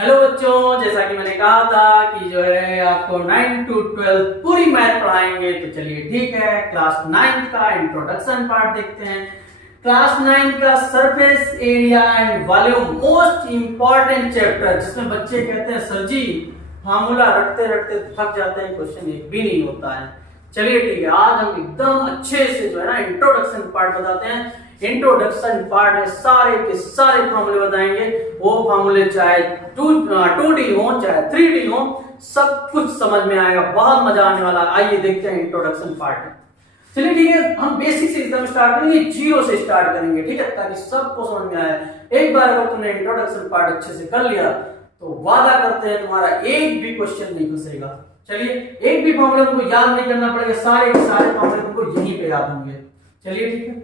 Hello बच्चों, जैसा कि मैंने कहा था कि जो है आपको 9 to 12 पूरी मैथ पढ़ाएंगे। तो चलिए ठीक है, क्लास 9 का इंट्रोडक्शन पार्ट देखते हैं। क्लास 9 का surface area and volume most important chapter, जिसमें बच्चे कहते हैं सर जी फार्मूला रटते रटते थक जाते हैं, क्वेश्चन एक भी नहीं होता है। चलिए ठीक है, आज हम एकदम अच्छे से जो है ना इंट्रोडक्शन पार्ट बताते हैं। इंट्रोडक्शन पार्ट में सारे के सारे फार्मूले बताएंगे। वो फार्मूले चाहे 2D हो चाहे 3D हो, सब कुछ समझ में आएगा, बहुत मजा आने वाला। आइए देखते हैं इंट्रोडक्शन पार्ट में। चलिए ठीक है, हम बेसिक से एकदम स्टार्ट करेंगे, जीरो से स्टार्ट करेंगे, ठीक है, ताकि सबको समझ में आए। एक बार अगर तुमने इंट्रोडक्शन पार्ट अच्छे से कर लिया तो वादा करते हैं तुम्हारा एक भी क्वेश्चन नहीं फंसेगा। चलिए, एक भी फॉर्मूला तुमको याद नहीं करना पड़ेगा, सारे के सारे फॉर्मूले तुमको यहीं पे याद होंगे। चलिए ठीक है,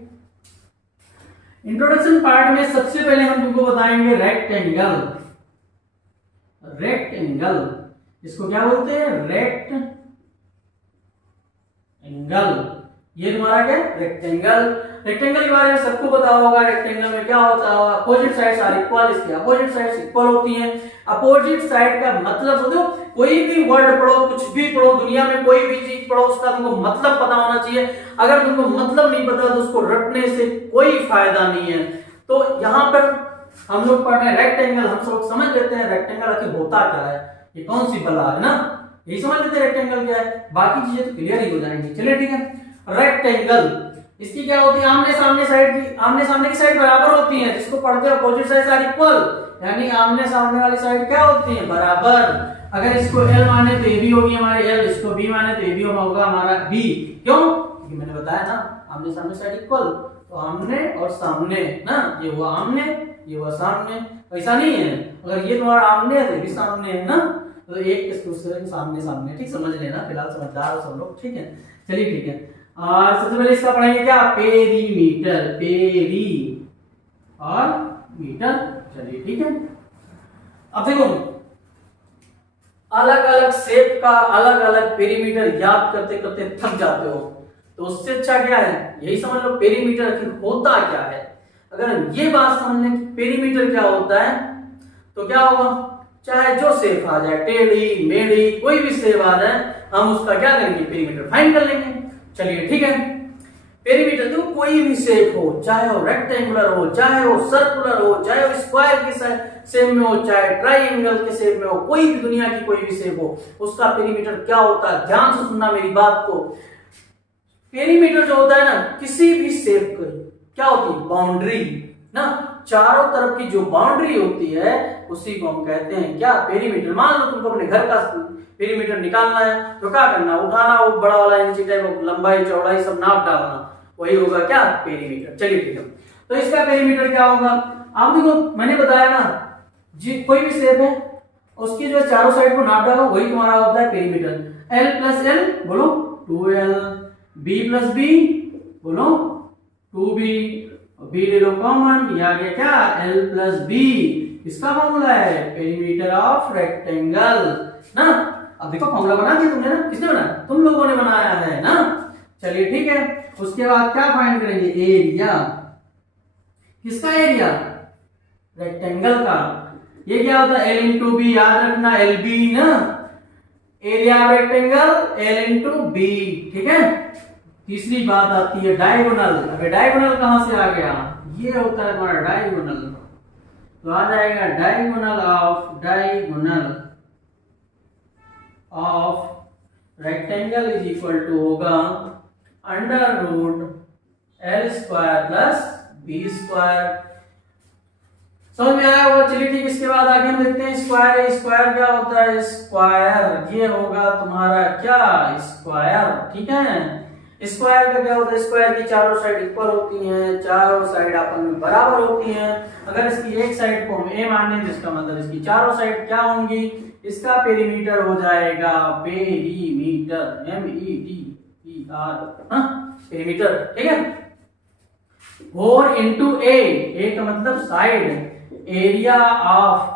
इंट्रोडक्शन पार्ट में सबसे पहले हम तुमको बताएंगे रेक्टेंगल। रेक्टेंगल इसको क्या बोलते हैं? रेक्टेंगल। ये तुम्हारा क्या? रेक्टेंगल। रेक्टेंगल के बारे में सबको पता होगा। रेक्टेंगल में क्या होता है? Opposite sides are equal. इसकी अपोजिट साइड्स इक्वल होती हैं। अपोजिट साइड का मतलब समझो, कोई भी वर्ड पढ़ो, कुछ भी पढ़ो, दुनिया में कोई भी चीज पढ़ो, उसका तुमको मतलब पता होना चाहिए। अगर तुमको मतलब नहीं पता तो उसको रटने से कोई फायदा नहीं है। तो यहाँ पर हम लोग पढ़ रहे हैं रेक्टेंगल। हम सब समझ लेते हैं रेक्टेंगल आखिर होता क्या है, ये कौन सी बला है ना, यही समझ लेते हैं रेक्टेंगल क्या है। बाकी चीजें तो क्लियर ही हो जाएंगी। चलिए ठीक है, रेक्टेंगल इसकी क्या होती है? आमने सामने साइड की, आमने सामने की साइड बराबर होती है, जिसको पढ़ते हैं अपोजिट साइड आर इक्वल, यानी आमने सामने वाली साइड क्या होती है? बराबर। अगर इसको L माने तो ये भी होगी हमारे L, इसको B माने तो ये भी होगा हमारा B। क्यों? क्योंकि मैंने बताया ना, आमने सामने साइड इक्वल, तो आमने और सामने ना, ये हुआ आमने, ये हुआ सामने। ऐसा नहीं है, अगर ये तुम्हारा आमने है तो भी सामने है ना, तो एक के दूसरे के सामने सामने। ठीक, समझ लेना, फिलहाल समझदार हो सब लोग, ठीक है। चलिए ठीक है, और सबसे पहले इसका पढ़ेंगे क्या? पेरीमीटर। पेरी और मीटर। चलिए ठीक है, अब देखो अलग अलग शेप का अलग अलग पेरीमीटर याद करते करते थक जाते हो, तो उससे अच्छा क्या है, यही समझ लो पेरीमीटर आखिर होता क्या है। अगर हम ये बात समझ लें कि पेरीमीटर क्या होता है, तो क्या होगा? चाहे जो शेप आ जाए, टेढ़ी मेढ़ी कोई भी शेप आ जाए, हम उसका क्या करेंगे? पेरीमीटर फाइंड कर लेंगे। चलिए ठीक है, पेरीमीटर तो कोई भी शेप हो, चाहे वो रेक्टेंगुलर हो, चाहे वो सर्कुलर हो, चाहे वो स्क्वायर के शेप में हो, चाहे ट्राइंगल के शेप में हो, कोई भी दुनिया की कोई भी शेप हो, उसका पेरीमीटर क्या होता है? ध्यान से सुनना मेरी बात को। पेरीमीटर जो होता है ना, किसी भी शेप की क्या होती है? बाउंड्री ना, चारों तरफ की जो बाउंड्री होती है उसी को हम कहते हैं क्या? पेरीमीटर। मान लो तुमको अपने घर का पेरीमीटर निकालना है, तो क्या करना? उठाना वो बड़ा वाला इंची टाइप, लंबाई चौड़ाई सब नाप डालना, वही होगा क्या? पेरीमीटर। चलिए ठीक है, तो इसका पेरीमीटर क्या होगा? आप देखो, मैंने बताया ना, जी कोई भी शेप है उसकी जो चारों साइड को नाप डालो, वही तुम्हारा होता है पेरीमीटर। L प्लस L बोलो 2L, B प्लस B बोलो 2B, B ले लो कॉमन, ये आ गया क्या? L plus B। इसका फॉर्मूला है पेरीमीटर ऑफ रेक्टेंगल ना। अब देखो फॉर्मूला बना दिया तुमने ना, किसने बनाया? तुम लोगों ने बनाया है ना। चलिए ठीक है, उसके बाद क्या फाइंड करेंगे? एरिया। किसका एरिया? रेक्टेंगल का। ये क्या होता है? L इंटू बी, याद रखना LB ना, area of rectangle L into B. ठीक है, तीसरी बात आती है डायगोनल। अबे डायगोनल कहां से आ गया? ये होता है हमारा डायगोनल, तो आ जाएगा diagonal of rectangle is equal to होगा under root L square plus B square. समझ में आया होगा। चलिए ठीक, इसके बाद आगे हम देखते हैं स्क्वायर है। स्क्वायर क्या होता है? स्क्वायर ये होगा तुम्हारा क्या? स्क्वायर। ठीक है, स्क्वायर का क्या होता है? स्क्वायर की चारों साइड इक्वल होती हैं, चारों साइड आपस में बराबर होती हैं। अगर इसकी एक साइड को हम A माने तो इसका मतलब इसकी चारों साइड क्या होंगी? इसका पेरीमीटर हो जाएगा पेरीमीटर, MEDER, पेरीमीटर। ठीक है, 4 इंटू ए का मतलब साइड, एरिया ऑफ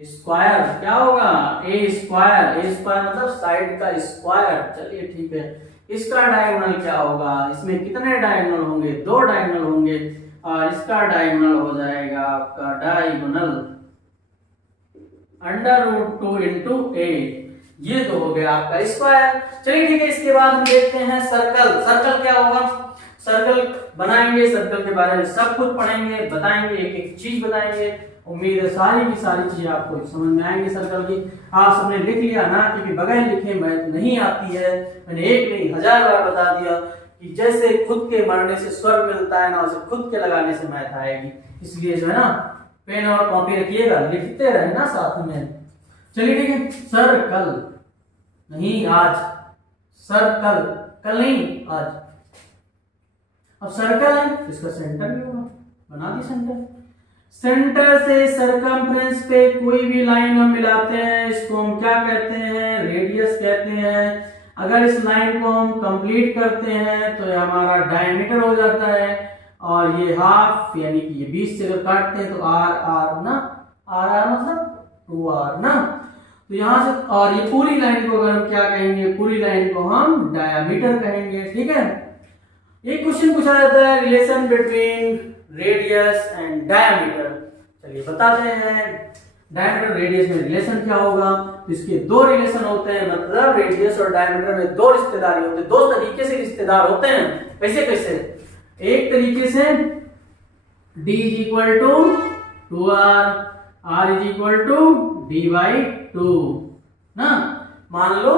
स्क्वायर क्या होगा? ए स्क्वायर। ए स्क्वायर मतलब साइड का स्क्वायर। चलिए ठीक है, इसका डायगोनल क्या होगा? इसमें कितने डायगोनल होंगे? 2 डायगोनल होंगे, और इसका डायगोनल हो जाएगा आपका डायगोनल √2 इंटू 8, ये तो हो गया आपका स्क्वायर। चलिए ठीक है, इसके बाद हम देखते हैं सर्कल। सर्कल क्या होगा, सर्कल बनाएंगे, सर्कल के बारे में सब कुछ पढ़ेंगे, बताएंगे, एक एक चीज बताएंगे। उम्मीद है सारी की सारी चीजें आपको समझ में आएंगी सर्कल की। आप सबने लिख लिया ना, क्योंकि बगैर लिखे मैथ नहीं आती है। मैंने एक नहीं 1000 बार बता दिया कि जैसे खुद के मरने से स्वर्ग मिलता है ना, उसे खुद के लगाने से मैथ आएगी। इसलिए जो है ना, पेन और कॉपी रखिएगा, लिखते रहे ना साथ में। चलिए ठीक है, सर्कल नहीं आज, सर्कल कल नहीं आज। अब सर्कल है, इसका सेंटर भी होगा, बना दी सेंटर। सेंटर से सरकमफ्रेंस पे कोई भी लाइन हम मिलाते हैं, इसको हम क्या कहते हैं, रेडियस कहते हैं। अगर इस लाइन को हम कंप्लीट करते हैं तो ये हमारा डायमीटर हो जाता है, और ये हाफ यानी कि ये 20 से अगर काटते हैं तो आर ना, आर मतलब 2r ना। तो यहां से, और ये पूरी लाइन को अगर हम क्या कहेंगे, पूरी लाइन को हम डायमीटर कहेंगे। ठीक है, एक क्वेश्चन पूछा जाता है, relation between radius and diameter. चलिए बताते हैं, डायमीटर रेडियस में रिलेशन क्या होगा। तो इसके दो रिलेशन होते हैं, मतलब रेडियस और डायमीटर में दो रिश्तेदारी होते हैं, दो तरीके से रिश्तेदार होते हैं। कैसे कैसे, एक तरीके से d = 2r, r = d/2 ना। मान लो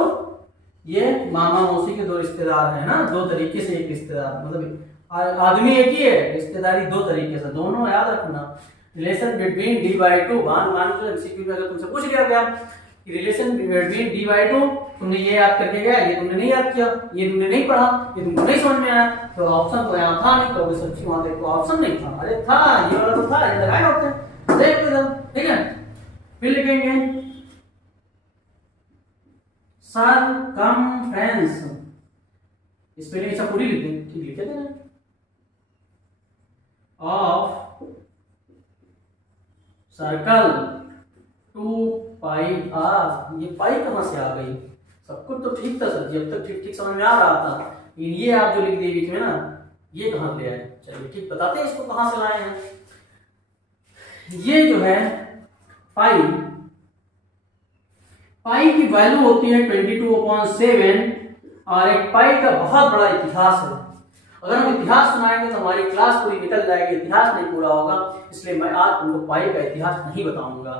ये मामा मौसी के दो रिश्तेदार हैं ना, दो तरीके से एक रिश्तेदार, मतलब आदमी एक ही है, रिश्तेदारी दो तरीके से, दोनों याद रखना। रिलेशन बिटवीन d/2, मान लो एमसीक्यू में अगर तुमसे पूछ लिया गया कि रिलेशन बिटवीन d/2, तुमने ये याद करके गया, ये तुमने नहीं याद किया, ये तुमने नहीं पढ़ा, ये तुमको नहीं समझ में आया, तो ऑप्शन तो यहाँ था नहीं, तो सच्ची वहां देखो ऑप्शन नहीं था। अरे था, ये वाला तो था, ये लगाए होते हैं, देख लो। ठीक है, फिर लिखेंगे सरकमफ्रेंस, इस पे ऐसा पूरी लिख दें, ठीक लिखे थे ऑफ सर्कल 2πr। ये पाई कहां से आ गई, सब कुछ तो ठीक था सर जी, अब तक ठीक ठीक समझ में आ रहा था, ये आप जो लिख दिए बीच में ना, ये कहां से आए। चलिए ठीक बताते हैं इसको कहां से लाए हैं। ये जो है पाई, पाई की वैल्यू होती है 22/7, और एक पाई का बहुत बड़ा इतिहास है। अगर हम इतिहास सुनाएंगे तो हमारी क्लास पूरी निकल जाएगी, इतिहास नहीं पूरा होगा, इसलिए मैं आज तुमको पाई का इतिहास नहीं बताऊंगा।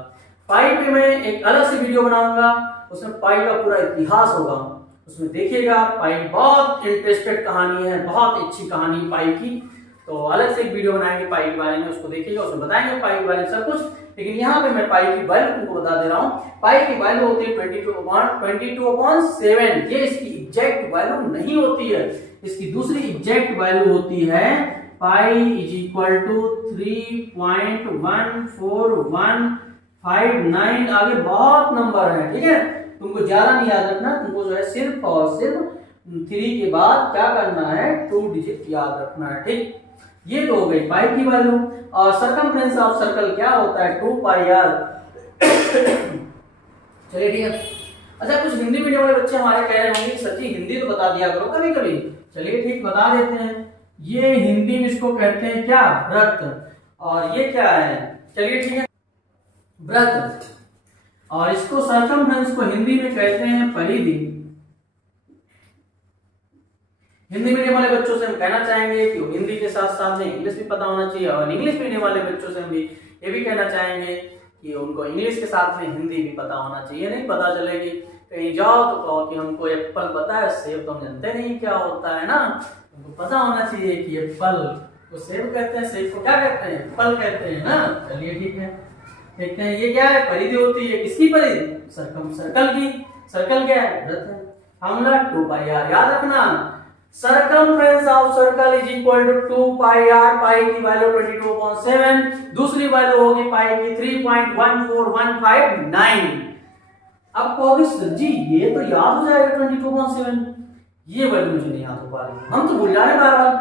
पाई पे मैं एक अलग से वीडियो बनाऊंगा, उसमें पाई का पूरा इतिहास होगा, उसमें देखिएगा। पाई बहुत इंटरेस्टेड कहानी है, बहुत अच्छी कहानी पाई की, तो अलग से एक वीडियो बनाएंगे पाई के बारे में, उसको देखिएगा, उसमें बताएंगे पाई के बारे में सब कुछ। लेकिन यहाँ पे मैं पाई की वैल्यू तुमको बता दे रहा हूँ। पाई की वैल्यू होती है 22/7। ये इसकी एग्जैक्ट वैल्यू नहीं होती है, इसकी दूसरी एग्जैक्ट वैल्यू होती है पाई = 3.14159। आगे बहुत नंबर है, ठीक है, तुमको ज्यादा नहीं याद रखना, तुमको जो है सिर्फ और सिर्फ 3 के बाद क्या करना है, 2 डिजिट याद रखना है। ठीक, ये तो हो गई पाई की वैल्यू। और सरकमफ्रेंस ऑफ सर्कल क्या होता है, 2πr। चलिए ठीक है। अच्छा, कुछ हिंदी मीडियम वाले बच्चे हमारे कह रहे होंगे सच्ची हिंदी तो बता दिया करो कभी कभी। चलिए ठीक, बता देते हैं। ये हिंदी में इसको कहते हैं क्या, व्रत, और ये क्या है, चलिए ठीक है, व्रत। और इसको सरकमफ्रेंस को हिंदी में कहते हैं परिधि। हिंदी मीडियम वाले बच्चों से हम कहना चाहेंगे कि हिंदी के साथ साथ में इंग्लिश भी पता होना चाहिए, और इंग्लिश मीडियम वाले बच्चों से हम भी ये भी कहना चाहेंगे कि उनको इंग्लिश के साथ में हिंदी भी पता होना चाहिए। नहीं पता चलेगी कहीं जाओ तो कहो कि हमको एप्पल पता है, सेब तो हम जानते नहीं क्या होता है ना, उनको पता होना चाहिए कि एप्पल को सेब कहते हैं, सेब को क्या कहते हैं, एप्पल कहते हैं ना। चलिए ठीक है, देखते हैं ये क्या है, परिधि होती है, किसकी परिधि, सर्कल की। सर्कल क्या है, वृत्त है। फॉर्मूला 2πr याद रखना। Circumference of circle = 2πr। पाई की वैल्यू 22/7, दूसरी वैल्यू होगी पाई की 3.14159। अब कहोगे सर जी ये तो याद हो जाएगा 22/7, ये वैल्यू मुझे नहीं याद हो पा रही, हम तो भूल जा रहे बार बार।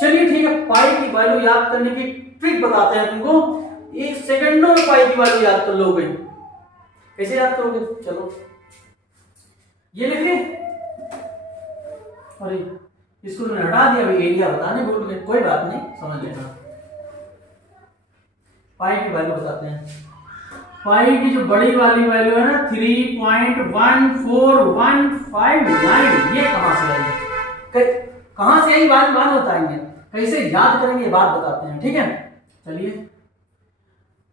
चलिए ठीक है, पाई की वैल्यू याद करने की ट्रिक बताते हैं तुमको, एक सेकंडों में पाई की वैल्यू याद कर लोगे। कैसे याद करोगे, चलो ये लिख ले, अरे इसको मैंने हटा दिया, अभी एरिया बताने भूल गए, कोई बात नहीं, समझ लेना। पाई की वैल्यू बताते हैं, पाई की जो बड़ी वाली वैल्यू है ना 3.1415 ये कहां से आई? कहां से आई बात बताएंगे, कैसे याद करेंगे ये बात बताते हैं, ठीक है। चलिए,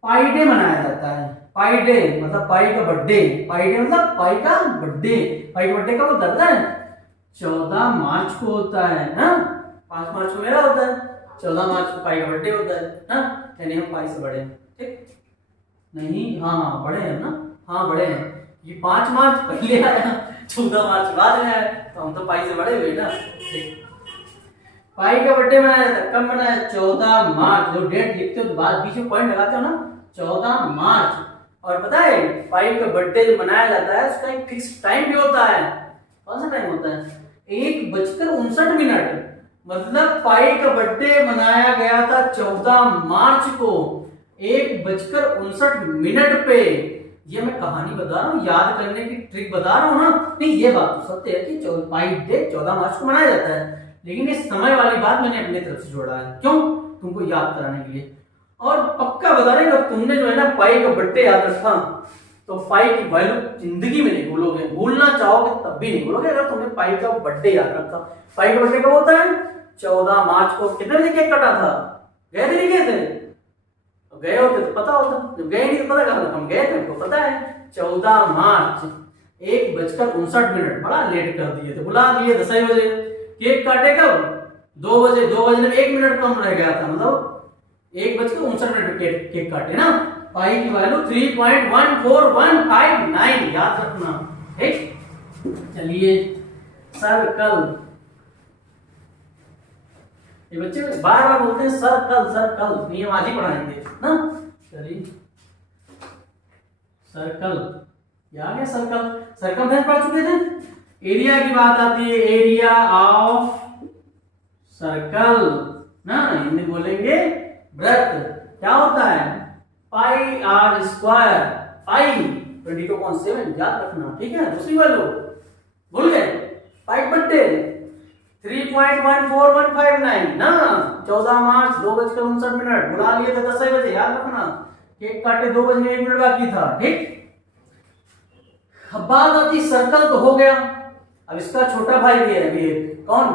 पाई डे मनाया जाता है। पाई डे मतलब पाई का बर्थडे, पाई डे मतलब पाई का बर्थडे। पाई का बर्थडे कब होता है? 14 मार्च को होता है ना। 5 मार्च को मेरा होता है, 14 मार्च को पाई का बर्थडे होता है ना। यानी हम पाई से बड़े हैं, ठीक नहीं? हाँ बड़े हैं ना, हाँ बड़े हैं। ये 5 मार्च पहले आया, 14 मार्च बाद में आया, तो हम तो पाई से बड़े हुए ना। पाई का बर्थडे मनाया जाता है, कब मनाया? 14 मार्च। जो डेट लिखते हो तो बाद बीच में पॉइंट लगाते हो ना, 14 मार्च। और पता है पाई का बर्थडे जो मनाया जाता है उसका एक फिक्स टाइम भी होता है। कौन सा टाइम होता है? 1:59। मतलब पाई का बर्थडे मनाया गया था 14 मार्च को 1:59 पे। ये मैं कहानी बता रहा हूँ, याद करने की ट्रिक बता रहा हूँ ना। नहीं, ये बात तो सत्य है कि पाई डे 14 मार्च को मनाया जाता है, लेकिन इस समय वाली बात मैंने अपनी तरफ से जोड़ा है। क्यों? तुमको याद कराने के लिए। और पक्का बता रहे हो, तुमने जो है ना पाई का बर्थडे याद रखा तो पाई की वैल्यू जिंदगी में नहीं भूलोगे। भूलना चाहोगे तब भी नहीं भूलोगे अगर तुमने पाई का बर्थडे याद रखा। पाई का बर्थडे कब होता है? 14 मार्च को। कितने बजे केक कटा था? गए थे नहीं गए थे? गए होते तो पता होता, जब गए नहीं तो पता करना। हम गए थे, हमको पता है 14 मार्च 1:59। बड़ा लेट कर दिए थे, बुला दिए 10 बजे। केक काटे कब? 2 बजे। 2 बजे में 1 मिनट कम रह गया था, मतलब 1:59 केक काटे ना। पाई की वैल्यू 3.1415 याद रखना, ठीक। चलिए, सर्कल। ये बच्चे बार बार बोलते हैं सर्कल सर्कल, नियम आज ही पढ़ाएंगे ना। चलिए, सर्कल क्या आ गया? सर्कल सर्कमफ्रेंस पढ़ चुके थे। एरिया की बात आती है, एरिया ऑफ सर्कल ना, हिंदी बोलेंगे वृत्त। क्या होता है? पाई आर स्क्वायर। पाई 22.7 याद रखना, ठीक है। दूसरी वालो भूल गए? पाई बर्थडे 3.1415 ना। 14 मार्च 2:59 बुला लिए थे 10 बजे, याद रखना। केक काटे 2 बजे 1 मिनट बाकी था, ठीक। अब बात आती सर्कल तो हो गया, अब इसका छोटा भाई भी है अभी एक, कौन?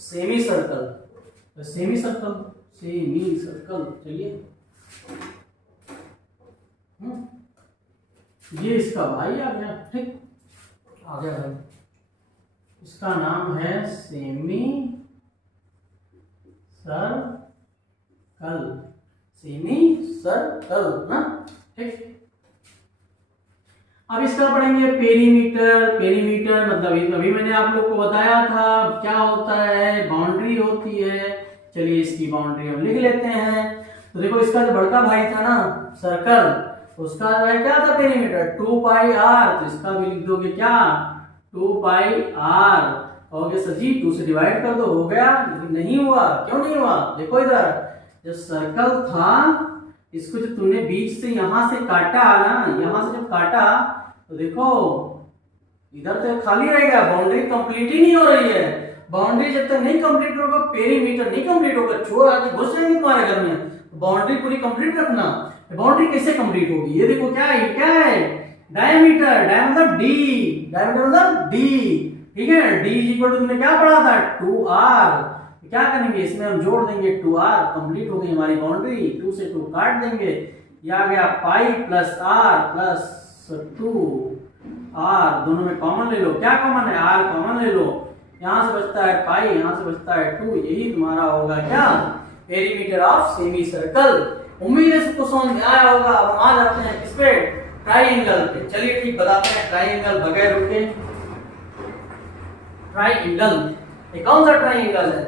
Semi circle. Semi circle, semi circle. चलिए, ये इसका भाई आ गया, ठीक। आ गया भाई, इसका नाम है सेमी सर्कल। सेमी सर्कल ना, ठीक। अब इसका पढ़ेंगे पेरीमीटर। पेरीमीटर मतलब अभी मैंने आप लोग को बताया था क्या होता है, बाउंड्री होती है। चलिए, इसकी बाउंड्री हम लिख लेते हैं। तो देखो, इसका जो बड़का भाई था ना सर्कल, उसका क्या था? Perimeter 2 pi R. तो इसका भी लिख दोगे क्या? 2 पाई आर। कहोगे सर जी 2 से डिवाइड कर दो, हो गया। लेकिन नहीं हुआ। क्यों नहीं हुआ? देखो इधर, जो सर्कल था इसको जो तुमने बीच से यहां से काटा ना, यहां से जब काटा तो देखो इधर तो खाली रहेगा, बाउंड्री कंप्लीट ही नहीं हो रही है। बाउंड्री जब तक नहीं कंप्लीट होगा, पेरीमीटर नहीं कंप्लीट होगा, चोर आके घुस जाएंगे तुम्हारे घर में। बाउंड्री पूरी कंप्लीट रखना। बाउंड्री कैसे कंप्लीट होगी? ये देखो क्या है, क्या है? डायमीटर। डायमीटर डी, डायमीटर मतलब डी, ठीक है। डी इक्वल टू तुमने क्या पढ़ा था? 2r। क्या करेंगे इसमें? हम जोड़ देंगे 2r। कंप्लीट हो गई हमारी बाउंड्री। 2 से 2 काट देंगे, ये आ गया pi plus r plus 2r। दोनों में कॉमन ले लो। क्या कॉमन है? r कॉमन ले लो। यहां से बचता है पाई, यहां से बचता है 2। यही तुम्हारा होगा क्या? Perimeter of semi circle. उम्मीद है सबको समझ में आया होगा। अब हम आ जाते हैं किस पे? ट्राइंगल पे। चलिए ठीक, बताते हैं ट्राइंगल बगैर रुके। ट्राइंगल ये कौन सा ट्राइंगल है?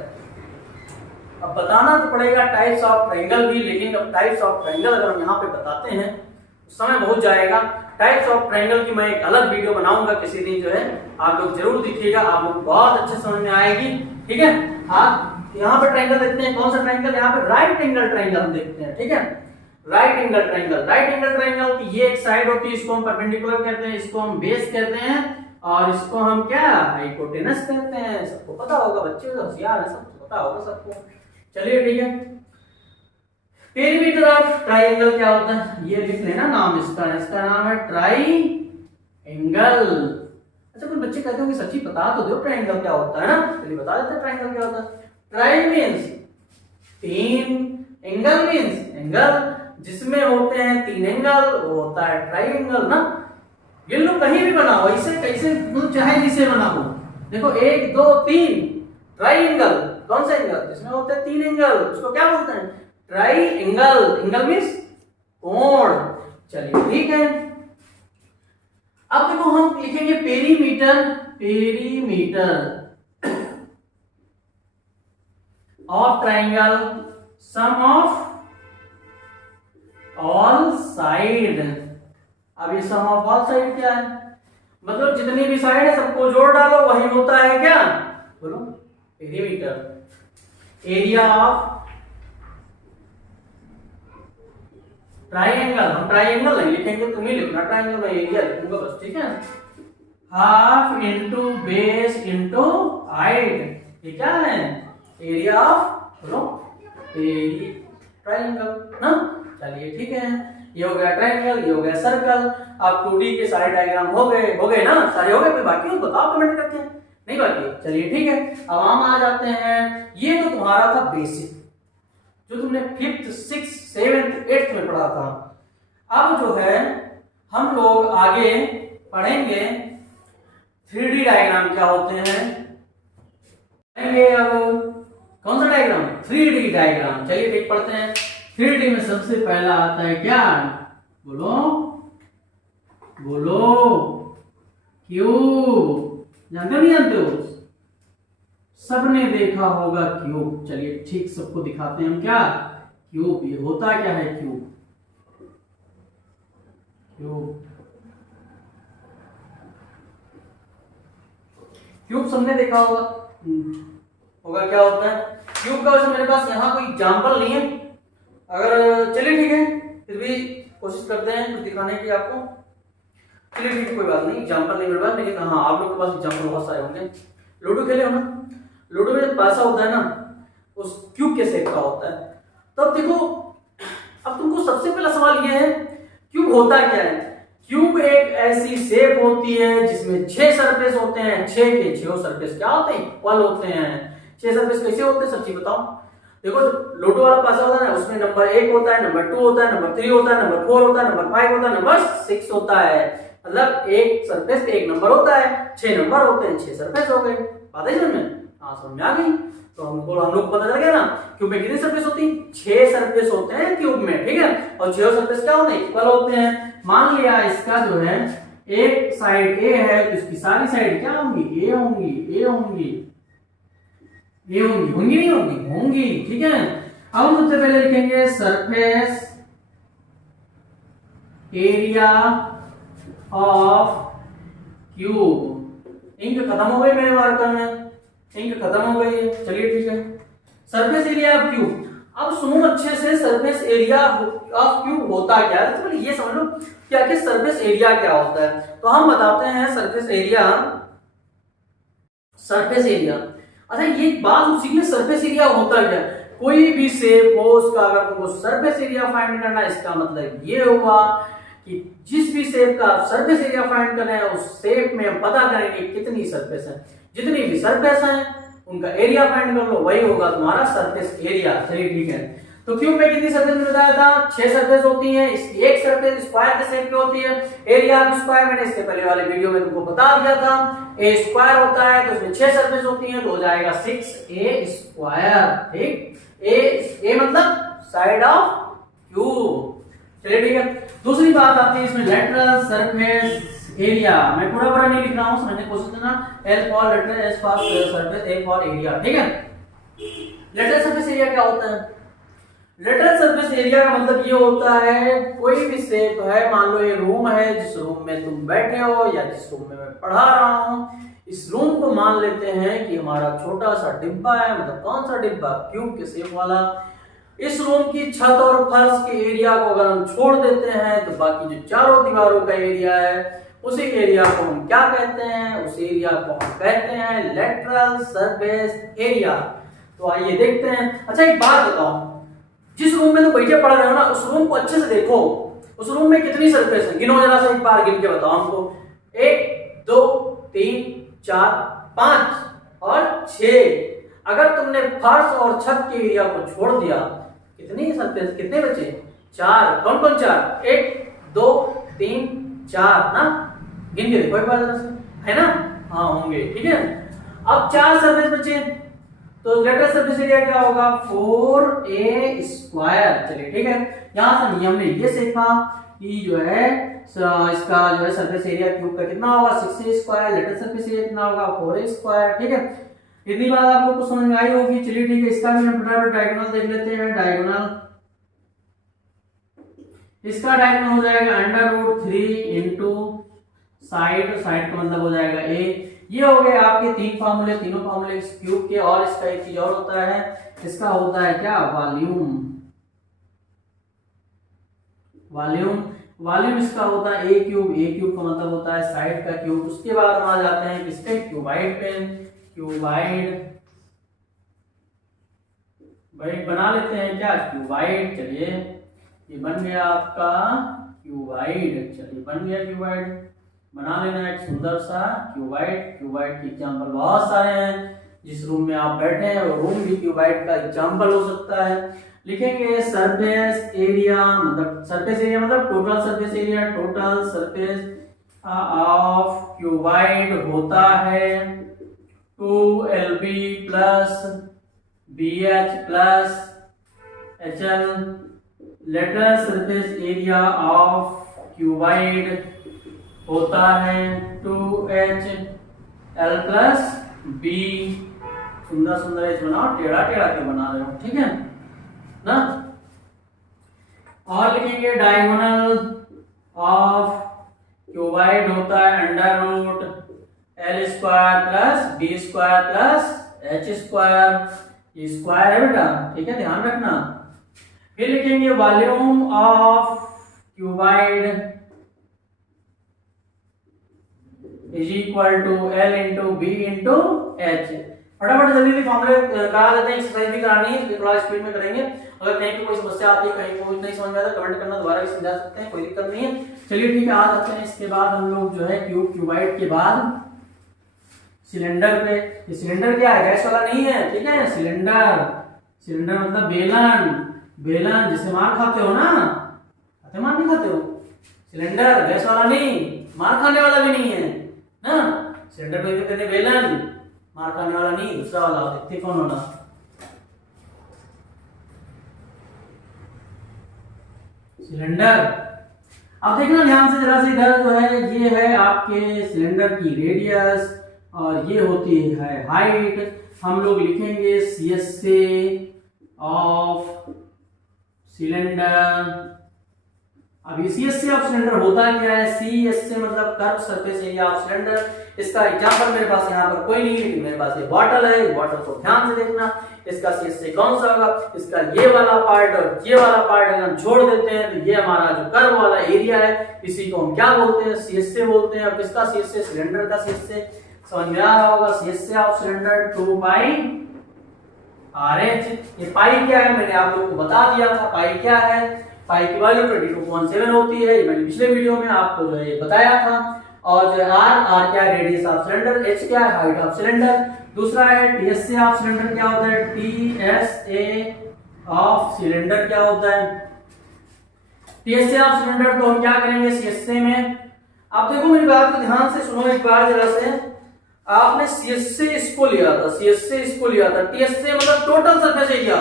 अब बताना तो पड़ेगा टाइप्स ऑफ ट्राइंगल भी, लेकिन अब टाइप्स ऑफ ट्राइंगल अगर हम यहाँ पे बताते हैं तो समय बहुत जाएगा। टाइप्स ऑफ ट्राइंगल की मैं एक अलग वीडियो बनाऊंगा किसी दिन, जो है आप लोग जरूर देखिएगा, आप लोग बहुत अच्छे समझ में आएगी, ठीक है। आप यहाँ पे ट्राइंगल देखते हैं, कौन सा ट्राइंगल? यहाँ पे राइट एंगल ट्राइंगल हम देखते हैं, ठीक है। Right angle triangle, right angle triangle की ये एक साइड होती है, इसको हम परपेंडिकुलर कहते हैं, इसको हम बेस कहते हैं, और इसको हम क्या? हाइपोटेनस कहते हैं। सबको पता होगा, बच्चे होशियार है, सबको पता होगा सबको। चलिए ठीक है, पेरीमीटर ऑफ ट्राइंगल क्या होता है, ये लिख लेना नाम इसका, इसका नाम है ट्राइंगल। अच्छा कुछ बच्चे कहते हो कि सच्ची बता तो दो ट्राइंगल क्या होता है ना, चलिए बता देते हैं ट्राइंगल क्या होता है। ट्राई मींस तीन, एंगल मींस एंगल जिसमें होते हैं तीन एंगल, वो होता है ट्राइंगल ना। ये लोग कहीं भी बनाओ, इसे कैसे चाहे जिसे बनाओ, देखो 1 2 3 ट्राइंगल, कौन सा एंगल जिसमें होते हैं तीन एंगल, उसको क्या बोलते हैं, ट्राइंगल। एंगल मींस कोण। चलिए ठीक है, अब देखो हम लिखेंगे perimeter. Perimeter of triangle sum of all side. अब ये सम ऑफ ऑल साइड क्या है, मतलब जितनी भी साइड है सबको जोड़ डालो, वही होता है क्या, बोलो पेरीमीटर। एरिया ऑफ ट्राइंगल, हम ट्राइंगल नहीं लिखेंगे, तुम ही लिखना ट्राइंगल, मैं एरिया लिखूंगा बस, ठीक है। Half into base into height, ये क्या है, एरिया ऑफ बोलो ट्राइंगल ना। चलिए ठीक है, ये हो गया ट्राइंगल, ये हो गया सर्कल। अब 2D के सारे डायग्राम हो गए ना, सारे हो गए, कोई बाकी हो बताओ कमेंट करके, नहीं बाकी, चलिए ठीक है। अब हम आ जाते हैं, ये तो तुम्हारा था बेसिक जो तुमने 5th 6th 7th 8th में पढ़ा था। अब जो है हम लोग आगे पढ़ेंगे 3D डायग्राम क्या होते हैं, पढ़ेंगे अब कौन सा डायग्राम, 3D डायग्राम। चलिए देख पढ़ते हैं। 3D में सबसे पहला आता है क्या, बोलो बोलो क्यूब। जानते हो नहीं जानते हो, सबने देखा होगा क्यूब। चलिए ठीक, सबको दिखाते हैं हम क्या, क्यूब। ये होता क्या है क्यूब, क्यूब क्यूब सबने देखा होगा क्या होता है क्यूब का। वैसे मेरे पास यहाँ कोई एग्जाम्पल नहीं है, अगर चलिए ठीक है फिर भी कोशिश करते हैं कुछ दिखाने की आपको। चलिए ठीक है, कोई बात नहीं, एग्जाम्पल नहीं मेरे पास, लेकिन हाँ आप लोग के पास एग्जाम्पल बहुत सारे होंगे। लूडो खेले हो ना, लूडो में जब पैसा होता है ना, उस क्यूब के शेप का होता है। तब देखो, अब तुमको सबसे पहला सवाल यह है क्यूब होता क्या है। क्यूब एक ऐसी शेप होती है जिसमें 6 सरफेस होते हैं, 6 के 6 सरफेस क्या होते हैं, इक्वल होते हैं। 6 सरफेस कैसे होते हैं सच्ची बताओ। देखो लूडो वाला पासा होता है ना, उसमें नंबर 1 होता है, नंबर 2 होता है, नंबर 3 होता है, नंबर 4 होता है, नंबर 5 होता है, नंबर 6 होता है। मतलब एक सरफेस पे एक नंबर होता है, 6 नंबर होते हैं, 6 सरफेस हो गए। बात है समझ में, हाँ समझ में आ गई। तो हम लोग पता चल गया ना क्यूब में कितनी सरफेस होती है, 6 सरफेस होते हैं क्यूब में, ठीक है। और 6 सरफेस क्या होते हैं, इक्वल होते हैं। मान लिया इसका जो है एक साइड ए है, तो इसकी सारी साइड क्या होंगी, ए होंगी, ए होंगी, ए होंगी, होंगी नहीं होंगी, होंगी, ठीक है। अब हम सबसे पहले लिखेंगे surface area of cube. Ink खत्म हो गई मेरे मार्कर में, इंक खत्म हो गई है। चलिए ठीक है, सरफेस एरिया ऑफ क्यूब। अब सुनो अच्छे से, सरफेस एरिया ऑफ क्यूब होता क्या है, तो ये समझ लो क्या कि सरफेस एरिया क्या होता है। तो हम बताते हैं सरफेस एरिया, सरफेस एरिया। अच्छा ये बात सीख ले, सरफेस एरिया होता क्या है। कोई भी शेप हो उसका अगर तुमको सरफेस एरिया फाइंड करना है, इसका मतलब ये हुआ कि जिस भी शेप का आप सरफेस एरिया फाइंड कर रहे हैं, उस शेप में हम पता करेंगे कितनी सरफेस है। जितनी भी सरफेस है उनका एरिया फाइंड कर लो, वही होगा तुम्हारा सरफेस एरिया। चलिए ठीक है, तो क्यूब में कितनी सरफेस बताया था, 6 सरफेस होती हैं। इसकी एक सरफेस स्क्वायर के शेप की होती है। एरिया ऑफ स्क्वायर मैंने इसके पहले वाले वीडियो में तुमको बता दिया था, ए स्क्वायर होता है तो उसमें 6 सरफेस होती हैं, तो हो जाएगा 6a स्क्वायर, ठीक। ए मतलब साइड ऑफ क्यूब। चलिए ठीक है, दूसरी बात आती है इसमें लेटरल सरफेस एरिया। मैं पूरा नहीं लिख रहा हूं, समझने की कोशिश करना। L for lateral, S for surface, A for area, ठीक है। लेटरल सरफेस एरिया क्या होता है, लेटरल सरफेस एरिया का मतलब ये होता है कोई भी शेप है, मान लो ये रूम है, जिस रूम में तुम बैठे हो या जिस रूम में मैं पढ़ा रहा हूं, इस रूम को मान लेते हैं कि हमारा छोटा सा डिब्बा है। मतलब कौन सा डिब्बा, क्यूब के शेप वाला। इस रूम की छत और फर्श के एरिया को अगर हम छोड़ देते हैं तो बाकी जो चारों दीवारों का एरिया है, उसी एरिया को हम क्या कहते हैं, उस एरिया को हम कहते हैं लेटरल सरफेस एरिया। तो आइए देखते हैं। अच्छा एक बात बताओ, जिस रूम में तुम बैठे पढ़ रहे हो ना, उस रूम को अच्छे से देखो, उस रूम में कितनी सरफेस है, गिनो जरा सा, एक बार गिन के बताओ हमको। 1 2 3 4 5 और 6। अगर तुमने फर्श और छत के एरिया को छोड़ दिया, कितनी सरफेस, कितने बचे? 4। कौन कौन 4? 1 2 3 4 ना, गिन के देखो एक बार जरा से, है ना? हाँ होंगे, ठीक है। अब 4 सरफेस बचे, तो लेटेस्ट सरफेस एरिया क्या होगा? 4a²। चलिए ठीक है, यहां से नियम ने ये सीखा कि जो है इसका जो है सरफेस एरिया क्यूब का कितना होगा? 6a²। लेटेस्ट सरफेस एरिया कितना होगा? 4a²। ठीक है, इतनी बात आप लोग को समझ में आई होगी। चलिए ठीक है, इसका भी हम फटाफट डायगोनल देख लेते हैं। डायगोनल, इसका डायगोनल हो जाएगा √3 इंटू साइड, साइड का मतलब हो जाएगा a। ये हो गए आपके 3 फार्मूले, तीनों फार्मूले इस क्यूब के। और इसका एक चीज और होता है, इसका होता है क्या? वॉल्यूम। वॉल्यूम, वॉल्यूम इसका होता है a क्यूब। a क्यूब का मतलब होता है साइड का क्यूब। उसके बाद हम आ जाते हैं किसके? क्यूबाइड पे। क्यूबाइड भाई बना लेते हैं क्या? क्यूबाइड। चलिए ये बन गया आपका क्यूबाइड। चलिए बन गया क्यूबाइड, बना लेना एक सुंदर सा क्यूबाइड। क्यूबाइड के एग्जांपल बहुत सारे हैं, जिस रूम में आप बैठे हैं वो रूम भी क्यूबाइड का एग्जांपल हो सकता है। लिखेंगे सरफेस एरिया, मतलब सरफेस एरिया मतलब total surface area. Total surface of cuboid होता है 2lb plus bh plus hl। Latest surface area of cuboid होता है 2hl प्लस b। सुंदर सुंदर एच बनाओ, टेढ़ा टेढ़ा के बना रहे हो, ठीक है ना। और लिखेंगे डायगोनल ऑफ क्यूबाइड होता है √l² plus b² plus h²। ये स्क्वायर है बेटा, ठीक है, ध्यान रखना। फिर लिखेंगे volume of cuboid is equal to l into B into H. फटाफट जल्दी फॉर्मूले करा देते हैं, एक्सरसाइज भी करानी है, थोड़ा स्पीड में करेंगे। अगर कहीं पे कोई समस्या आती है, कहीं कोई नहीं समझ में आता, कमेंट करना, दोबारा भी समझा सकते हैं, कोई दिक्कत नहीं है। चलिए ठीक है, आ जाते हैं इसके बाद हम लोग जो है क्यूबाइड के बाद सिलेंडर पे। ये सिलेंडर क्या है? गैस वाला नहीं है, ठीक है। सिलेंडर, सिलेंडर मतलब बेलन। बेलन जिसे मार खाते हो ना, खाते मार नहीं खाते हो? सिलेंडर गैस वाला नहीं, मार खाने वाला भी नहीं है ना। सिलेंडर को कहते हैं बेलन, मार खाने वाला नहीं, दूसरा वाला। देखते कौन वाला? सिलेंडर। अब देखना ध्यान से जरा से, इधर जो है ये है आपके सिलेंडर की रेडियस और ये होती है हाइट। हम लोग लिखेंगे CSA ऑफ सिलेंडर। अब CSA ऑफ सिलेंडर होता क्या है? CSA मतलब curve surface area of cylinder. इसका एग्जांपल मेरे पास यहाँ पर कोई नहीं है, लेकिन मेरे पास ये बॉटल है। बॉटल को ध्यान से देखना, इसका CSA कौन सा होगा? इसका ये वाला पार्ट और ये वाला पार्ट अगर हम छोड़ देते हैं तो ये हमारा जो कर्व वाला एरिया है, इसी को हम क्या बोलते हैं? CSA बोलते हैं। और किसका CSA? सिलेंडर का CSA। समझ में आ रहा होगा? CSA of cylinder 2πRH। ये पाई क्या है? मैंने आप लोग को बता दिया था पाई क्या है। पाई की वैल्यू 22.7 होती है, ये मैंने पिछले वीडियो में आपको जो है ये बताया था। और जो है आर क्या है? Radius of cylinder. एच क्या है? Height of cylinder. दूसरा है TSA ऑफ सिलेंडर। क्या होता है? TSA ऑफ सिलेंडर क्या होता है? TSA ऑफ सिलेंडर तो हम क्या करेंगे CSA में? आप देखो मेरी बात को ध्यान से सुनो एक बार जरा से। आपने CSA इसको लिया था, CSA इसको लिया था। TSA मतलब टोटल सरफेस एरिया,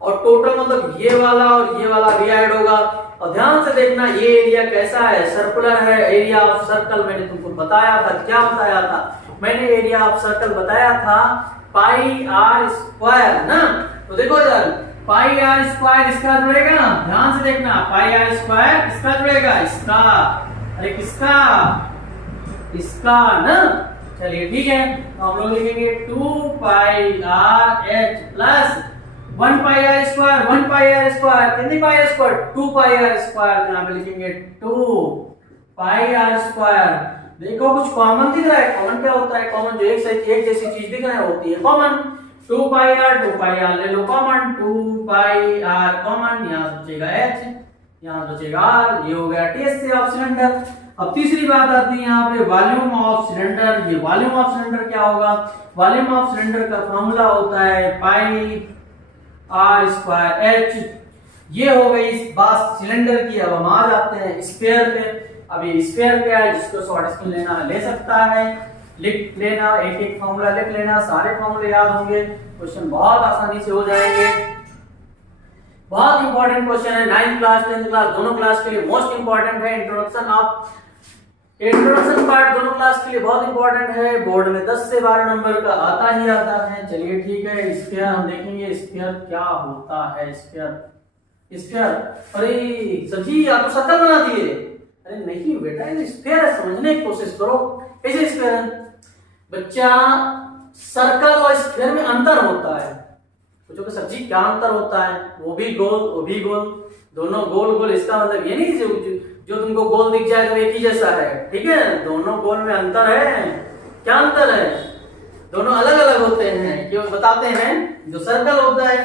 और टोटल मतलब ये वाला और ये वाला भी ऐड होगा। और ध्यान से देखना ये एरिया कैसा है? सर्कुलर है। एरिया ऑफ सर्कल मैंने तुमको बताया था। क्या बताया था? मैंने एरिया ऑफ सर्कल बताया था πr² ना। तो देखो इधर πr² इसका जुड़ेगा, ध्यान से देखना। πr² इसका जुड़ेगा, इसका। अरे किसका? इसका ना। चलिए ठीक है, तो हम लोग लिखेंगे 2πRH प्लस 1πr²। 1πr², कितनी πr²? 2πr²। यहाँ पे लिखेंगे 2πr²। देखो कुछ कॉमन दिख रहा है। कॉमन क्या होता है? कॉमन जो एक जैसी चीज दिख रहा है होती है कॉमन। 2 पाई आर ले लो कॉमन, 2 पाई आर कॉमन, यहाँ से बचेगा h, यहाँ से बचेगा r, ये हो गया टीएससी ऑफ सिलेंडर। अब तीसरी बात आती है यहाँ पे वॉल्यूम ऑफ सिलेंडर। ये वॉल्यूम ऑफ सिलेंडर क्या होगा? वॉल्यूम ऑफ सिलेंडर का फॉर्मूला होता है पाई आर स्क्वायर एच। ये हो गई इस बात सिलेंडर की। अब हम आ जाते हैं स्फीयर पे। अब ये स्फीयर क्या है, जिसको शॉर्ट स्क्रीन लेना है ले सकता है, लिख लेना, एक एक फॉर्मूला लिख लेना, सारे फॉर्मूले याद होंगे, क्वेश्चन बहुत आसानी से हो जाएंगे। बहुत इंपॉर्टेंट क्वेश्चन है, 9th क्लास 10th क्लास दोनों क्लास के लिए मोस्ट इंपॉर्टेंट है। इंट्रोडक्शन पार्ट दोनों क्लास के लिए बहुत इंपॉर्टेंट है, बोर्ड में 10 से 12 नंबर का आता ही आता है। चलिए ठीक है, स्फीयर हम देखेंगे स्फीयर क्या होता है। स्फीयर अरे सची आप तो सर्कल बना दिए। अरे नहीं बेटा, ये स्फीयर है, समझने की कोशिश करो। कैसे स्फीयर है बच्चा? सर्कल और स्फीयर में अंतर होता है। पूछो कि सब्जी क्या अंतर होता है? वो भी गोल, दोनों गोल गोल। इसका मतलब ये नहीं जो तुमको गोल दिख जाए तो एक ही जैसा है, ठीक है? दोनों गोल में अंतर है। क्या अंतर है? दोनों अलग अलग होते हैं। क्यों बताते हैं? जो सर्कल होता है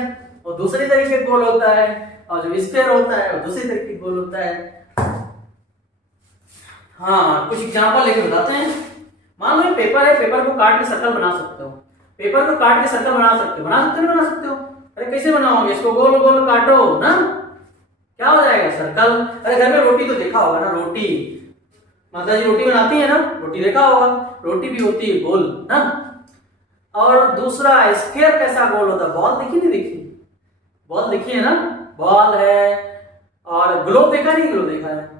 वो दूसरी तरीके का गोल होता है, और जो स्फीयर होता है वो दूसरी तरीके का गोल होता है। हाँ, कुछ एग्जांपल लेके बताते हैं। मान लो पेपर है, पेपर को काट के सर्कल बना सकते हो। पेपर को काट के सर्कल बना सकते हो। अरे कैसे बनाओगे? इसको गोल गोल काटो ना, क्या हो जाएगा? सर्कल। अरे घर में रोटी तो देखा होगा ना, रोटी माता जी रोटी बनाती है ना, रोटी देखा होगा, रोटी भी होती है गोल ना। और दूसरा स्फीयर कैसा गोल होता है? बॉल देखी नहीं देखी? बॉल देखी है ना, बॉल है। और ग्लोब देखा नहीं? ग्लोब देखा है।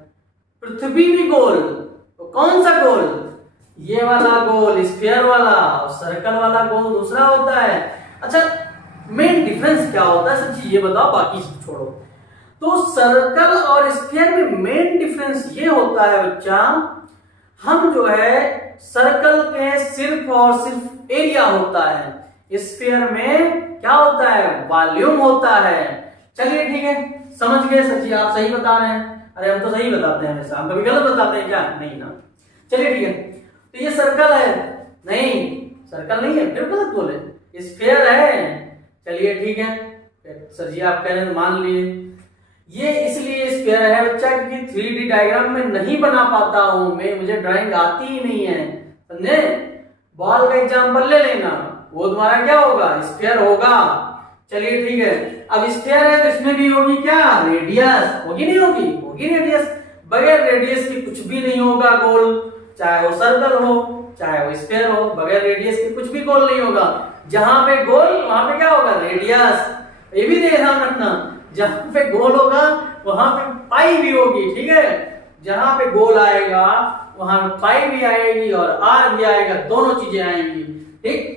पृथ्वी भी गोल, तो कौन सा गोल? ये वाला गोल स्फीयर वाला, और सर्कल वाला गोल दूसरा होता है। अच्छा, मेन डिफरेंस क्या होता है सच्ची ये बताओ, बाकी छोड़ो। तो सर्कल और स्फीयर में मेन डिफरेंस ये होता है बच्चा, हम जो है सर्कल के सिर्फ और सिर्फ एरिया होता है, स्फीयर में क्या होता है? वॉल्यूम होता है। चलिए ठीक है, समझ गए सच्ची, आप सही बता रहे हैं। अरे हम तो सही बताते हैं, वैसे हम कभी गलत बताते हैं क्या? नहीं ना। चलिए ठीक है, तो ये सर्कल है, नहीं सर्कल नहीं है, फिर गलत बोले, स्फीयर है। चलिए ठीक है सर जी, आप कह रहे हैं मान लिए। ये इसलिए स्फीयर है बच्चा क्योंकि 3D डायग्राम में नहीं बना पाता हूं मैं, मुझे ड्राइंग आती ही नहीं है, समझे? बॉल का एग्जांपल ले लेना, वो तुम्हारा क्या होगा? स्फीयर होगा। चलिए ठीक है, अब स्फीयर है तो इसमें भी होगी क्या? रेडियस होगी, नहीं होगी? होगी रेडियस। बगैर रेडियस की कुछ भी नहीं होगा गोल, चाहे वो सर्कल हो चाहे वो स्फीयर हो, बगैर रेडियस के कुछ भी गोल नहीं होगा। जहां पे गोल वहां पे क्या होगा? रेडियस। ये भी ध्यान रखना, जहां पे गोल होगा वहां पे पाई भी होगी, ठीक है? जहां पे गोल आएगा वहां पे पाई भी आएगी और आर भी आएगा, दोनों चीजें आएंगी, ठीक?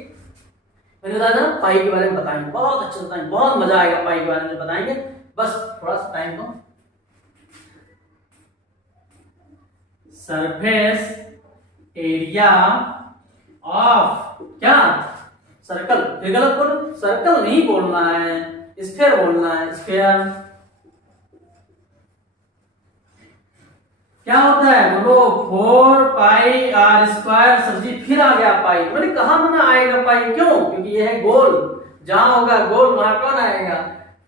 मैंने बताया ना पाई के बारे में बताएंगे, बहुत अच्छा बताएंगे, बहुत मजा आएगा पाई के बारे में बताएंगे, बस थोड़ा सा टाइम दो। सरफेस एरिया ऑफ क्या? सर्कल। ये गलत बोलो, सर्कल नहीं बोलना है, स्फीयर बोलना है। स्फीयर क्या होता है बोलो? 4 पाई आर स्क्वायर। सर जी फिर आ गया पाई, मैंने कहा मना आएगा पाई, क्यों? क्योंकि ये है गोल, जहां होगा गोल वहां कौन आएगा?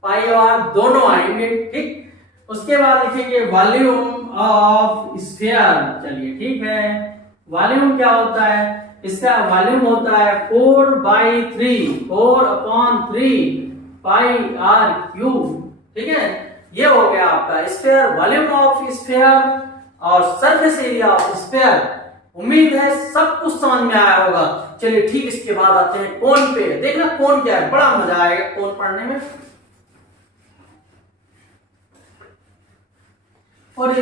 पाई और आर दोनों आएंगे, ठीक? उसके बाद लिखेंगे वॉल्यूम ऑफ स्फीयर। चलिए ठीक है, वॉल्यूम क्या होता है? इसका वॉल्यूम होता है 4/3 पाई आर क्यूब, ठीक है? ये हो गया आपका स्फीयर, वॉल्यूम ऑफ स्फीयर और सरफेस एरिया ऑफ स्फीयर। उम्मीद है सब कुछ समझ में आया होगा। चलिए ठीक, इसके बाद आते हैं कोन पे। देखना कोन क्या है, बड़ा मजा आएगा कोन पढ़ने में। और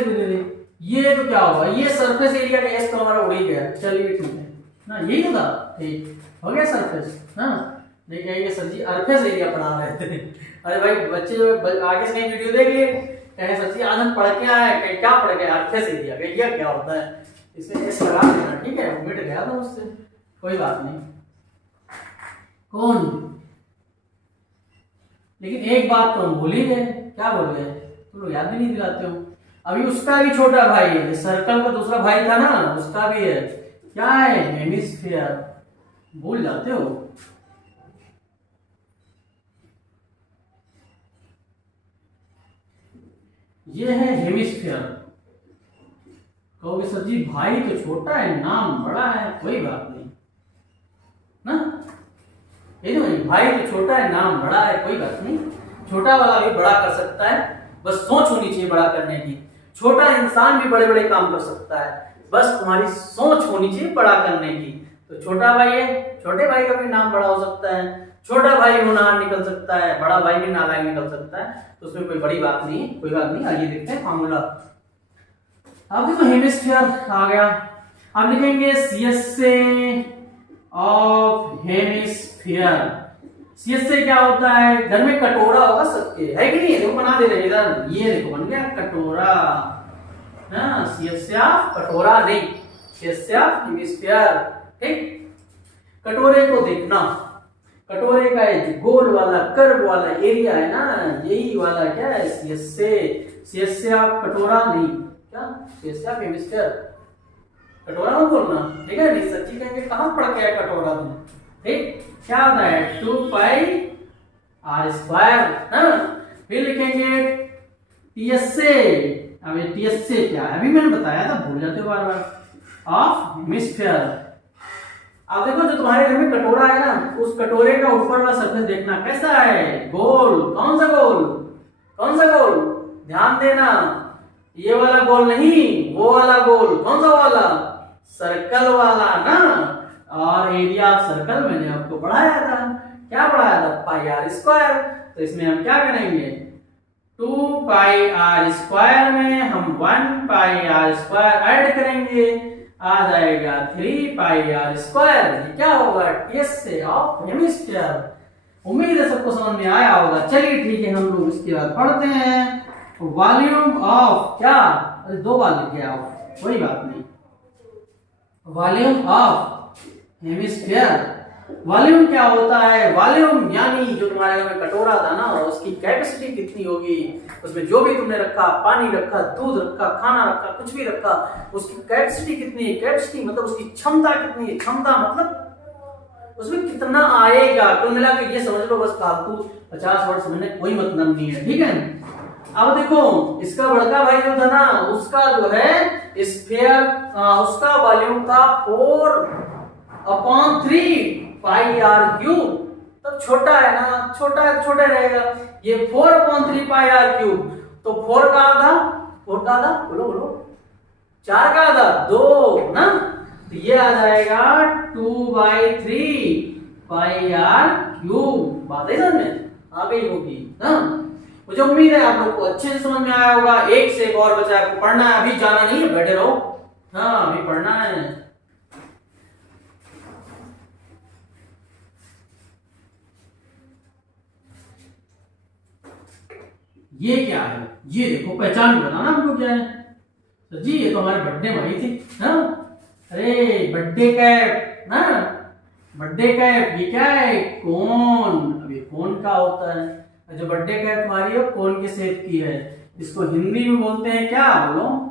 ये तो क्या होगा? ये सरफेस एरिया का एस तो हमारा उड़ ही गया। चलिए ठीक है ना, यही तो था, ठीक हो गया सरफेस। हाँ नहीं कहेंगे सर जी सरफेस एरिया पढ़ा रहे थे। अरे भाई बच्चे जो आगे से वीडियो देख लिए, कहे सर जी आज हम पढ़ के आए, कहे क्या पढ़ गए? सरफेस एरिया का क्या होता है, इसमें एस लगा देना, ठीक है? मिट गया था उससे, कोई बात नहीं। कौन? लेकिन एक बात तो हम भूल ही गए, क्या बोल गए? तुम लोग याद भी नहीं दिलाते हो। अभी उसका भी छोटा भाई है, सर्कल का दूसरा भाई था ना, उसका भी है, क्या है? हेमिस्फीयर। भूल जाते हो, ये है हेमिस्फीयर। कहोगे सर जी भाई तो छोटा है नाम बड़ा है, कोई बात नहीं ना, ये जो भाई तो छोटा है नाम बड़ा है, कोई बात नहीं, छोटा वाला भी बड़ा कर सकता है, बस सोच होनी चाहिए बड़ा करने की। छोटा इंसान भी बड़े बड़े काम कर सकता है, बस तुम्हारी सोच होनी चाहिए बड़ा करने की। तो छोटा भाई है, छोटे भाई का भी नाम बड़ा हो सकता है, छोटा भाई होनहार निकल सकता है, बड़ा भाई भी नालायक निकल सकता है, तो उसमें कोई बड़ी बात नहीं है, कोई बात नहीं। आइए देखते हैं फार्मूला। अब देखो हेमिस्फीयर आ गया, अब लिखेंगे सीएसए ऑफ हेमिस्फीयर। सीएसए क्या होता है, घर में कटोरा होगा सबके, है कि नहीं, देखो बना दे रहे इधर, ये देखो बन गया कटोरा, हाँ सीएसए ऑफ कटोरा नहीं, सीएसए ऑफ हेमिस्फीयर, ठीक। कटोरे को देखना, कटोरे का ये गोल वाला कर्व वाला एरिया है ना, यही वाला क्या है सीएसए, सीएसए ऑफ कटोरा नहीं, क्या सीएसए ऑफ हेमिस्फीयर, कटोरा मत बोलना, ठीक है, नहीं सच्ची कहेंगे कहां पड़ गया कटोरा तुम, ठीक। क्या होता है 2 पाई आर स्क्वायर, फिर लिखेंगे टीएसए। अब ये टीएसए क्या है, अभी मैंने बताया था, भूल जाते हो बार बार, ऑफ हेमिस्फीयर। अब देखो जो तुम्हारे घर में कटोरा है ना, उस कटोरे का ऊपर वाला सरफेस देखना कैसा है, गोल, कौन सा गोल, कौन सा गोल, ध्यान देना, ये वाला गोल नहीं, वो वाला गोल, कौन सा वाला, सर्कल वाला ना। और एरिया ऑफ सर्कल मैंने आपको पढ़ाया था, क्या पढ़ाया था, पाई आर स्क्वायर। तो इसमें हम क्या करेंगे, 2 पाई आर स्क्वायर में हम 1 पाई आर स्क्वायर ऐड करेंगे, आ जाएगा 3 पाई आर स्क्वायर। ये क्या होगा, टीएसए ऑफ हेमिस्फीयर। उम्मीद है सबको समझ में आया होगा। चलिए ठीक है, हम लोग इसके बाद पढ़ते हैं वॉल्यूम ऑफ, क्या, अरे 2 बार लिख गया, कोई बात नहीं, वॉल्यूम ऑफ हेमिस्फीयर। वॉल्यूम क्या होता है, वॉल्यूम यानी जो तुम्हारे घर में कटोरा था ना, उसकी कैपेसिटी कितनी होगी, उसमें जो भी तुमने रखा, पानी रखा, दूध रखा, खाना रखा, कुछ भी रखा, उसकी कैपेसिटी कितनी है, कैपेसिटी मतलब उसकी क्षमता कितनी है, क्षमता मतलब उसमें कितना आएगा, कुल मिला के ये समझ लो, बस फालतू 50 वर्ड समझने कोई मतलब नहीं है, ठीक है। अब देखो इसका बड़का भाई जो था ना, उसका जो है स्फीयर, उसका वॉल्यूम था 4/3 पाई आर क्यूब, तब छोटा है ना, छोटा रहेगा, ये 4/3 पाई आर क्यूब, तो 4 का आधा, 4 का आधा, बोलो 4 का आधा 2 ना, तो ये आ जाएगा 2/3 पाई आर क्यूब। बात है समझ में आ गई होगी ना, मुझे उम्मीद है आप लोग को अच्छे से समझ में आया होगा। एक से एक और बचा है, आपको पढ़ना है, अभी जाना नहीं है, बैठे रहो, हाँ अभी पढ़ना है। ये क्या है, ये देखो पहचान बताना हमको क्या है, तो जी ये तो हमारे बर्थडे वाली थी ना, अरे बर्थडे कैप ना, बर्थडे कैप, ये क्या है, कोन। अब ये कोन का होता है, जो बर्थडे कैप तुम्हारी है कोन के शेप की है, इसको हिंदी में बोलते हैं क्या, बोलो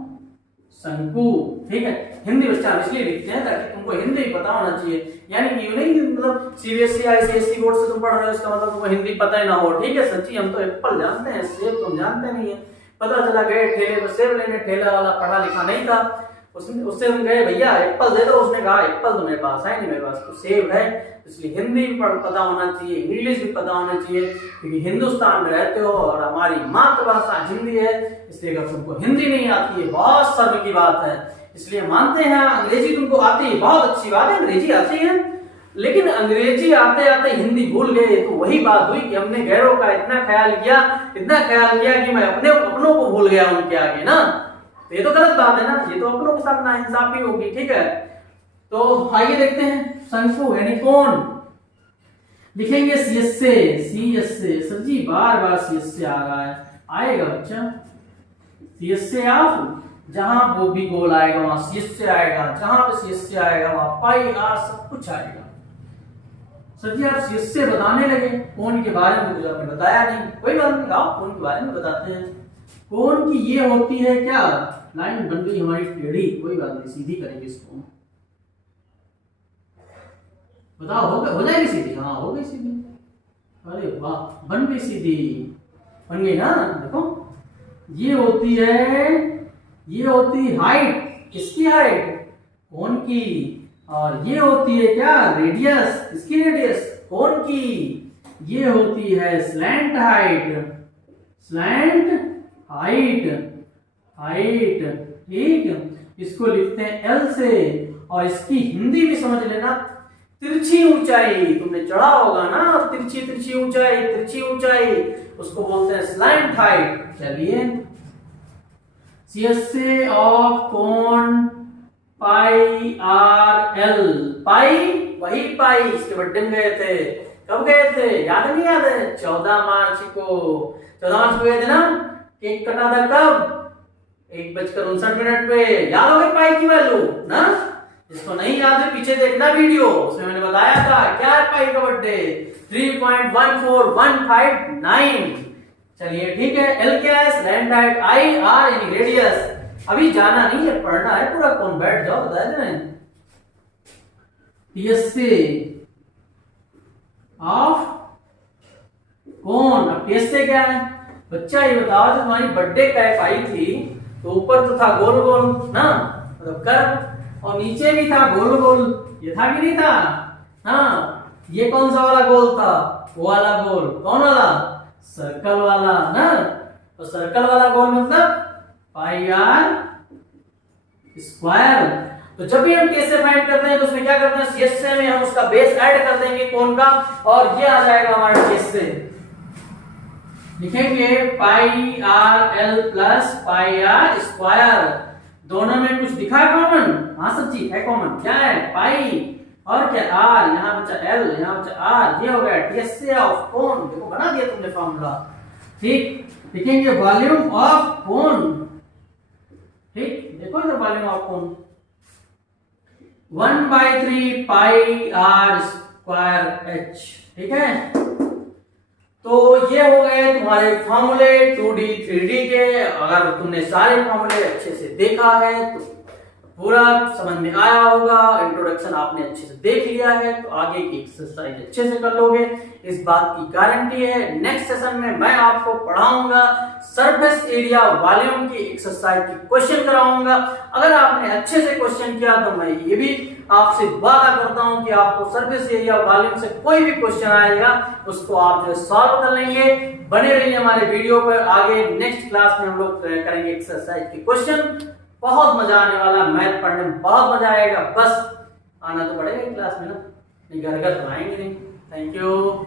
शंकु, ठीक है। हिंदी बच्चा इसलिए लिखते हैं ताकि तुमको हिंदी पता होना चाहिए, यानी कि नहीं मतलब सीबीएसई आईसीएसई बोर्ड से तुम पढ़ रहे हो इसका मतलब तुमको हिंदी पता ही ना हो, ठीक है। सच्ची हम तो एप्पल जानते हैं, सेब तुम जानते नहीं है। पता चला गए ठेले पर सेब लेने, ठेला वाला पढ़ा लिखा नहीं था, उससे हम गए भैया एप्पल दे दो, उसने कहा एप्पल तो मेरे पास है नहीं, मेरे पास तो सेब है। इसलिए हिंदी भी पता होना चाहिए, इंग्लिश भी पता होना चाहिए, क्योंकि हिंदुस्तान में रहते हो और हमारी मातृभाषा हिंदी है, इसलिए अगर तुमको हिंदी नहीं आती है बहुत शर्म की बात है। इसलिए मानते हैं अंग्रेजी तुमको आती है, बहुत अच्छी बात है, अंग्रेजी आती है, लेकिन अंग्रेजी आते आते हिंदी भूल गए, तो वही बात हुई कि हमने गैरों का इतना ख्याल किया कि मैं अपनों को भूल गया उनके आगे ना, तो ये तो गलत बात है ना, ये तो अपनों के साथ नाइंसाफी होगी, ठीक है। तो आइए देखते हैं शंकु यानी कौन, लिखेंगे सीएसए, सर जी बार बार सीएसए आ रहा है, आएगा बच्चा, सीएसए ऑफ, जहां वो भी गोल आएगा वहां सीएसए आएगा, जहां पे सीएसए आएगा वहां पाई आर सब कुछ आएगा। सर जी आप सीएसए बताने लगे, कोन के बारे में कुछ आपने बताया नहीं, कोई बात नहीं, आप कोन के बारे में बताते हैं। कोन की ये होती है क्या, लाइन बन गई हमारी टेढ़ी, कोई बात नहीं, सीधी करेंगे इसको, बताओ हो जाएगी सीधी, हाँ हो गई सीधी, अरे वाह बन गई सीधी, बन गई ना, देखो ये होती है, ये होती हाइट, किसकी हाइट, कोन की। और ये होती है क्या, रेडियस, किसकी रेडियस, कोन की। ये होती है slant height, slant height, height, ठीक। इसको लिखते हैं एल से। और इसकी हिंदी भी समझ लेना, तिरछी ऊंचाई, तुमने चढ़ा होगा ना, तिरछी तिरछी ऊंचाई, तिरछी ऊंचाई, उसको बोलते हैं स्लैंट हाइट। चलिए, CSA ऑफ कोण पाई आर एल, पाई वही पाई, इसके बर्थडे में गए थे, कब गए थे, याद नहीं, याद है, 14 मार्च को, 14 मार्च को गए थे ना, केक कटा था कब, 1:59 पे, याद हो गई पाई की वैल्यू ना। जिसको नहीं याद है पीछे देखना वीडियो, उसमें मैंने बताया था क्या है पाई का बर्थडे, 3.14159। चलिए ठीक है, एल क्या है, स्लैंट हाइट, आई आर यानी रेडियस। अभी जाना नहीं है, पढ़ना है पूरा, कौन बैठ जाओ, बताया था मैंने। PSA ऑफ कोण, अब PSA क्या है बच्चा, ये बताओ, जब तुम्हारी बर्थडे कैप आई थी तो ऊपर तो था गोल गोल ना, मतलब कर, और नीचे भी था गोल गोल, ये था कि नहीं था, हाँ। ये कौन सा वाला गोल था, वो वाला गोल, कौन वाला, सर्कल वाला ना। तो सर्कल वाला गोल मतलब पाई आर स्क्वायर। तो जब भी हम कैसे फाइंड करते हैं तो उसमें क्या करते हैं, CSA में हम उसका बेस ऐड कर देंगे कोण का, और ये आ जाएगा हमारे CSA। लिखेंगे pi r l plus pi r square. दोनों में कुछ दिखा कॉमन, हाँ सच्ची है कॉमन, क्या है, पाई और क्या आर, यहाँ बचा एल, यहाँ बचा आर, ये हो गया TSA ऑफ कोण। देखो बना दिया तुमने फॉर्मूला, ठीक। लिखेंगे वॉल्यूम ऑफ कोण, ठीक, देखो इधर वॉल्यूम ऑफ कोण 1/3 पाई आर स्क्वायर एच, ठीक है। तो ये हो गए तुम्हारे फॉर्मूले 2D 3D के। अगर तुमने सारे फॉर्मूले अच्छे से देखा है तो पूरा समझ में आया होगा, इंट्रोडक्शन आपने अच्छे से देख लिया है, तो आगे की एक्सरसाइज अच्छे से कर लोगे, इस बात की गारंटी है। नेक्स्ट सेशन में मैं आपको पढ़ाऊंगा सरफेस एरिया वॉल्यूम की एक्सरसाइज की क्वेश्चन कराऊंगा। अगर आपने अच्छे से क्वेश्चन किया तो मैं ये भी आपसे वादा करता हूं कि आपको सरफेस एरिया वॉल्यूम से कोई भी क्वेश्चन आएगा उसको आप जो सॉल्व कर लेंगे। बने रहिए हमारे वीडियो पर, आगे नेक्स्ट क्लास में हम लोग करेंगे एक्सरसाइज के क्वेश्चन। बहुत मजा आने वाला, मैथ पढ़ने में बहुत मजा आएगा, बस आना तो पड़ेगा क्लास में ना, नहीं घर घर तो आएंगे नहीं। Thank you.